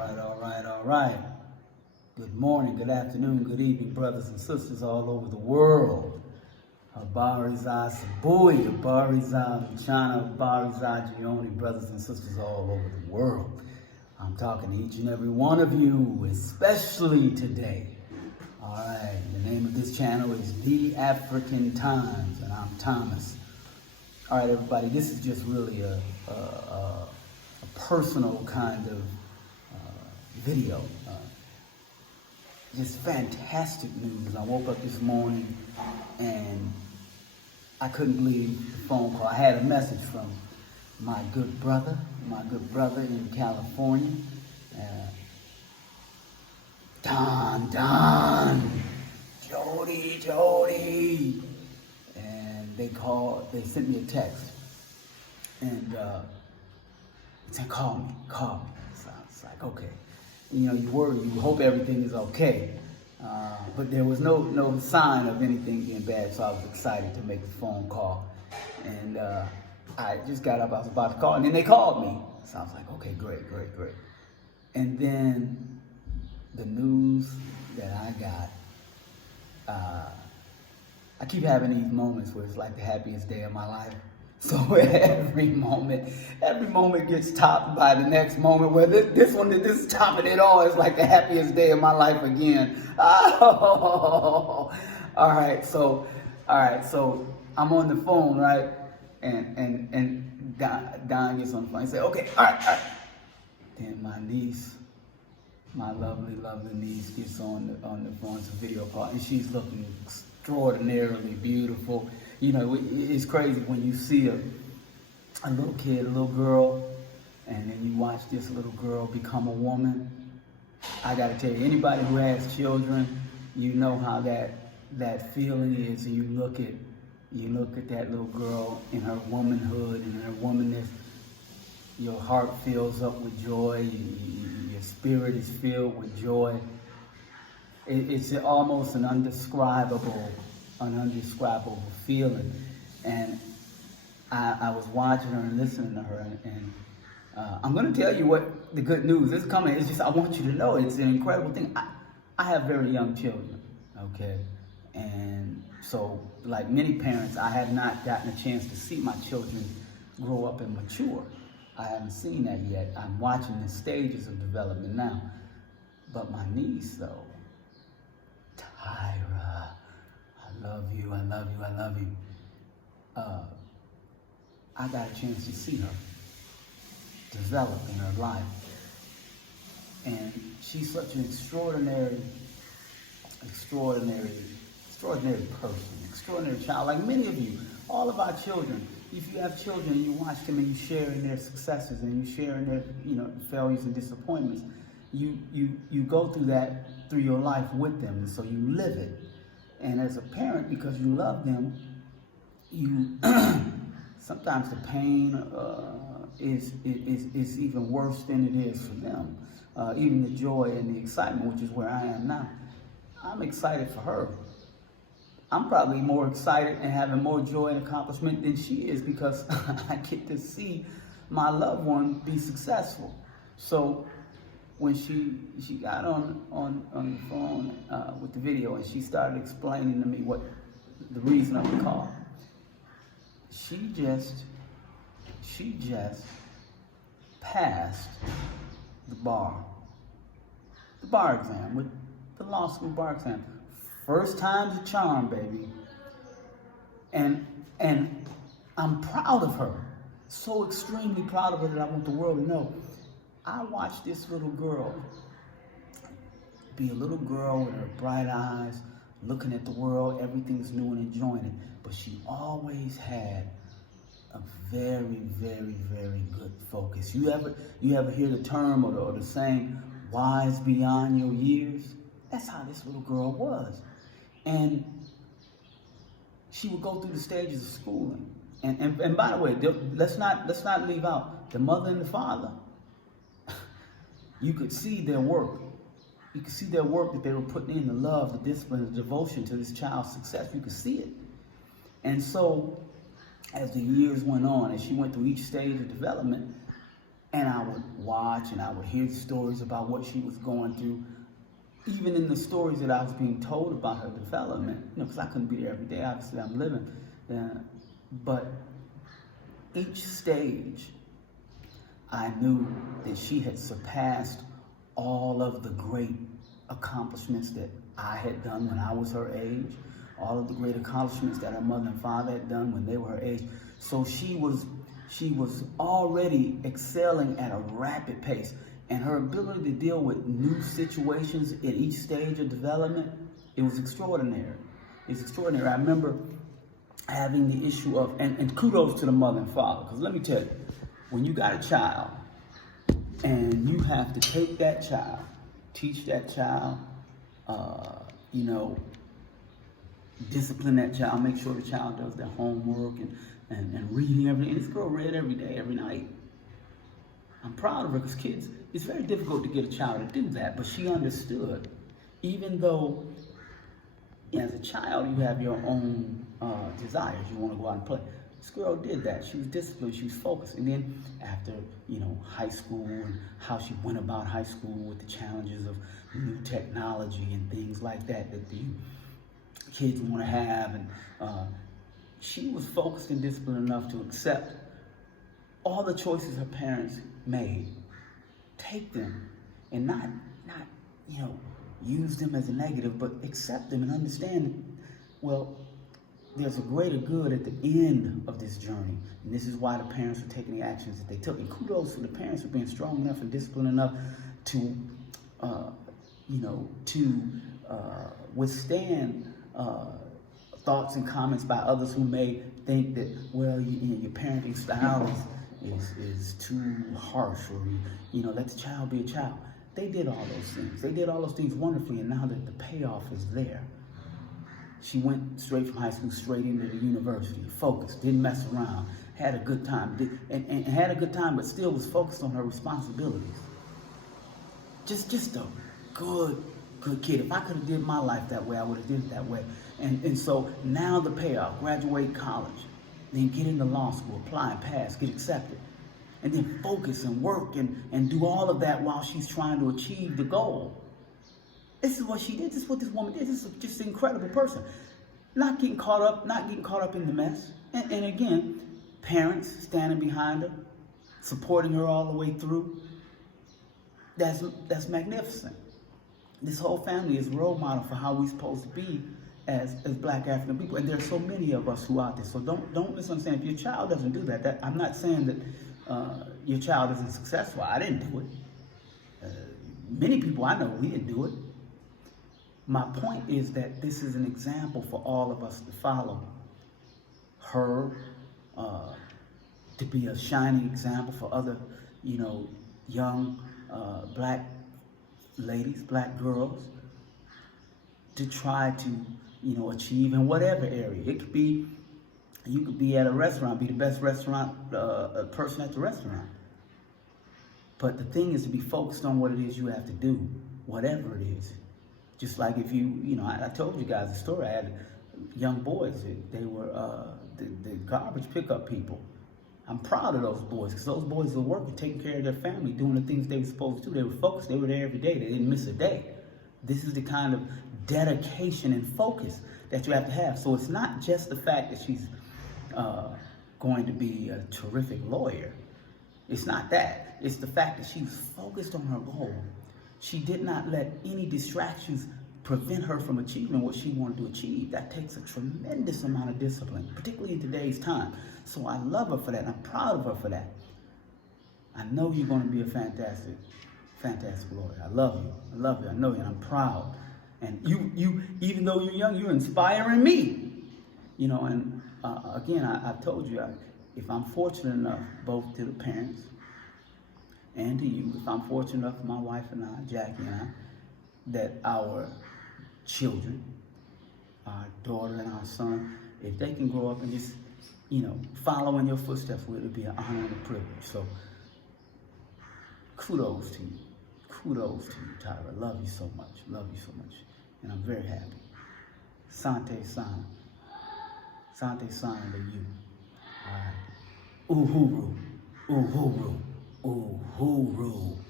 All right. Good morning, good afternoon, good evening, brothers and sisters all over the world. Habariza Sabui, Habariza China, Habariza Gioni, brothers and sisters all over the world. I'm talking to each and every one of you, especially today. All right, the name of this channel is The African Times, and I'm Thomas. All right, everybody, this is just really a personal kind of video. Just fantastic news. I woke up this morning and I couldn't believe the phone call. I had a message from my good brother in California. Don, Jody. And they sent me a text. And they said, call me. So I was like, okay. You know, you worry, you hope everything is okay. But there was no sign of anything being bad, so I was excited to make the phone call. And I just got up, I was about to call, and then they called me. So I was like, okay, great. And then the news that I got, I keep having these moments where it's like the happiest day of my life. So every moment gets topped by the next moment. Where this is topping it all. It's like the happiest day of my life again. Oh, all right. So I'm on the phone, right? And Don gets on the phone. He said, okay, all right. Then my niece, my lovely niece, gets on the phone. It's a video call, and she's looking extraordinarily beautiful. You know, it's crazy when you see a little kid, a little girl, and then you watch this little girl become a woman. I gotta tell you, anybody who has children, you know how that feeling is. And you look at that little girl in her womanhood and in her womanness. Your heart fills up with joy. Your spirit is filled with joy. It's almost an undescribable feeling. And I was watching her and listening to her, and I'm going to tell you what the good news is coming. It's just I want you to know it's an incredible thing. I have very young children, okay? And so, like many parents, I have not gotten a chance to see my children grow up and mature. I haven't seen that yet. I'm watching the stages of development now. But my niece, though, Tyra, I love you. I got a chance to see her develop in her life. And she's such an extraordinary person, extraordinary child. Like many of you, all of our children, if you have children and you watch them and you share in their successes and you share in their, failures and disappointments, you go through that through your life with them, and so you live it. And as a parent, because you love them, you sometimes the pain is even worse than it is for them. Even the joy and the excitement, which is where I am now. I'm excited for her. I'm probably more excited and having more joy and accomplishment than she is, because I get to see my loved one be successful. So when she got on the phone with the video, and she started explaining to me what the reason of the call, she just passed the bar exam, with the law school bar exam. First time's a charm, baby. And I'm proud of her, so extremely proud of her that I want the world to know. I watched this little girl be a little girl with her bright eyes, looking at the world, everything's new and enjoying it. But she always had a very good focus. You ever hear the term or the saying, wise beyond your years? That's how this little girl was. And she would go through the stages of schooling. And by the way, let's not leave out the mother and the father. You could see their work. You could see their work that they were putting in, the love, the discipline, the devotion to this child's success. You could see it. And so, as the years went on, as she went through each stage of development, And I would watch and I would hear stories about what she was going through, even in the stories that I was being told about her development, because I couldn't be there every day. Obviously, I'm living. But each stage, I knew that she had surpassed all of the great accomplishments that I had done when I was her age, all of the great accomplishments that her mother and father had done when they were her age. So she was already excelling at a rapid pace, and her ability to deal with new situations at each stage of development, it was extraordinary. It's extraordinary. I remember having the issue of, and kudos to the mother and father, because let me tell you, when you got a child and you have to take that child, teach that child, discipline that child, make sure the child does their homework and reading everything. And this girl read every day, every night. I'm proud of her because kids, it's very difficult to get a child to do that, but she understood. Even though as a child you have your own desires, you want to go out and play. This girl did that. She was disciplined, she was focused. And then after, high school and how she went about high school with the challenges of new technology and things like that the kids want to have, and she was focused and disciplined enough to accept all the choices her parents made, take them, and not use them as a negative, but accept them and understand, well, there's a greater good at the end of this journey. And this is why the parents are taking the actions that they took. And kudos to the parents for being strong enough and disciplined enough to, withstand thoughts and comments by others who may think that, well, your parenting style is too harsh, or let the child be a child. They did all those things. They did all those things wonderfully, and now that the payoff is there. She went straight from high school straight into the university, focused, didn't mess around, had a good time, and had a good time, but still was focused on her responsibilities. Just a good kid. If I could have did my life that way, I would have did it that way. And so now the payoff, graduate college, then get into law school, apply and pass, get accepted, and then focus and work and do all of that while she's trying to achieve the goal. This is what she did. This is what this woman did. This is just an incredible person. Not getting caught up in the mess. And again, parents standing behind her, supporting her all the way through. That's magnificent. This whole family is a role model for how we're supposed to be as Black African people. And there's so many of us who are out there. So don't misunderstand. If your child doesn't do that, I'm not saying that your child isn't successful. I didn't do it. Many people I know, we didn't do it. My point is that this is an example for all of us to follow. Her, to be a shining example for other, young Black ladies, Black girls, to try to, achieve in whatever area. It could be, you could be at a restaurant, be the best restaurant person at the restaurant. But the thing is to be focused on what it is you have to do, whatever it is. Just like if I told you guys the story. I had young boys. They were the garbage pickup people. I'm proud of those boys because those boys were working, taking care of their family, doing the things they were supposed to do. They were focused. They were there every day. They didn't miss a day. This is the kind of dedication and focus that you have to have. So it's not just the fact that she's going to be a terrific lawyer. It's not that. It's the fact that she was focused on her goal. She did not let any distractions prevent her from achieving what she wanted to achieve. That takes a tremendous amount of discipline, particularly in today's time. So I love her for that. I'm proud of her for that. I know you're going to be a fantastic lawyer. I love you. I know you, and I'm proud. And you, even though you're young, you're inspiring me. And again, I've told you, if I'm fortunate enough, both to the parents and to you, if I'm fortunate enough, my wife and I, Jackie and I, that our children, our daughter and our son, if they can grow up and just, follow in your footsteps, it would be an honor and a privilege. So, kudos to you. Kudos to you, Tyra. I love you so much. And I'm very happy. Sante Sana. Sante Sana to you. All right. Uhuru. Uhuru. Uhuru.